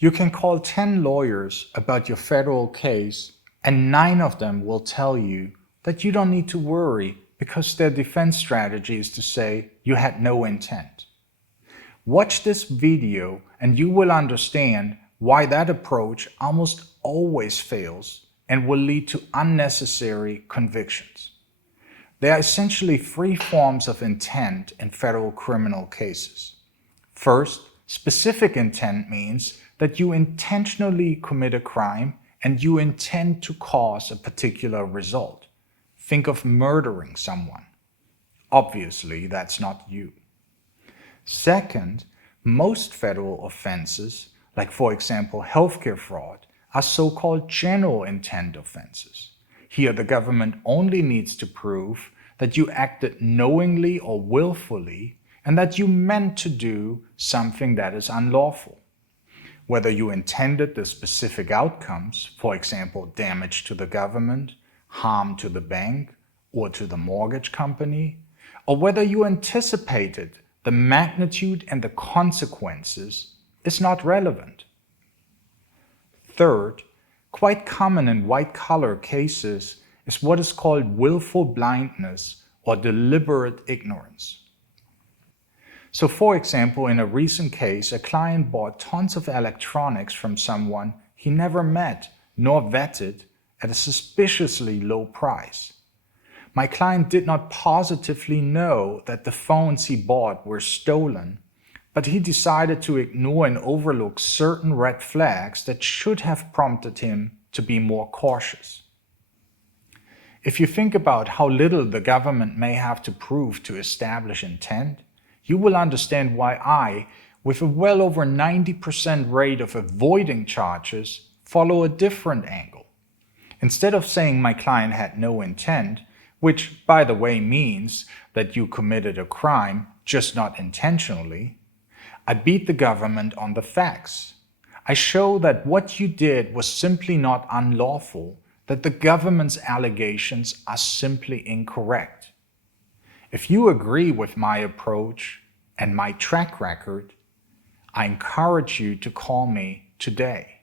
You can call 10 lawyers about your federal case, and 9 of them will tell you that you don't need to worry because their defense strategy is to say you had no intent. Watch this video and you will understand why that approach almost always fails and will lead to unnecessary convictions. There are essentially 3 forms of intent in federal criminal cases. First, specific intent means that you intentionally commit a crime and you intend to cause a particular result. Think of murdering someone. Obviously, that's not you. Second, most federal offenses, like for example healthcare fraud, are so-called general intent offenses. Here the government only needs to prove that you acted knowingly or willfully and that you meant to do something that is unlawful. Whether you intended the specific outcomes, for example damage to the government, harm to the bank, or to the mortgage company, or whether you anticipated the magnitude and the consequences is not relevant. Third, quite common in white-collar cases is what is called willful blindness or deliberate ignorance. So for example, in a recent case, a client bought tons of electronics from someone he never met nor vetted at a suspiciously low price. My client did not positively know that the phones he bought were stolen, but he decided to ignore and overlook certain red flags that should have prompted him to be more cautious. If you think about how little the government may have to prove to establish intent, you will understand why I, with a well over 90% rate of avoiding charges, follow a different angle. Instead of saying my client had no intent, which by the way means that you committed a crime, just not intentionally, I beat the government on the facts. I show that what you did was simply not unlawful, that the government's allegations are simply incorrect. If you agree with my approach and my track record, I encourage you to call me today.